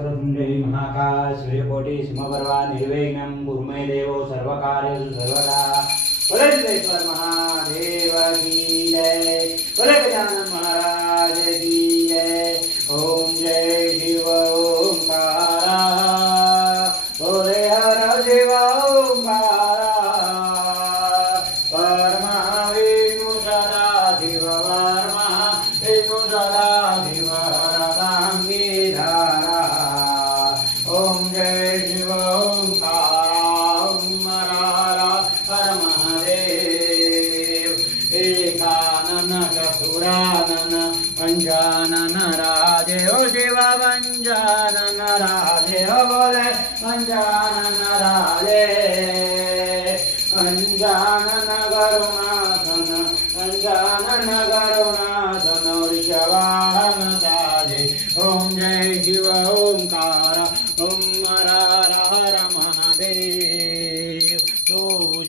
वक्रतुंडे महाकाय सूर्यकोटि समप्रभा निर्विघ्नं कुरु मे देव सर्वकार्येषु सर्वदा। बोले सिद्धेश्वर महादेव की जय। बोले गजानन महाराज की जय। ओम जय शिव ओंकारा। बोले हर शिव ओंकारा। परमा विष्णु सदा शिव परमा विष्णु सदा शिव हरतां गिरिधारा। ओम जय शिव ओंकारा। ओम हर हर महादेव। एकानन चतुरानन पंचानन राजे ओ शिव पंचानन राजे ओ बोले पंचानन राजे। पंचानन करुणासन पंचानन करुणासन वृषवाहन साजे। ओम जय शिव ओंकारा। ओम हर हर महादेव।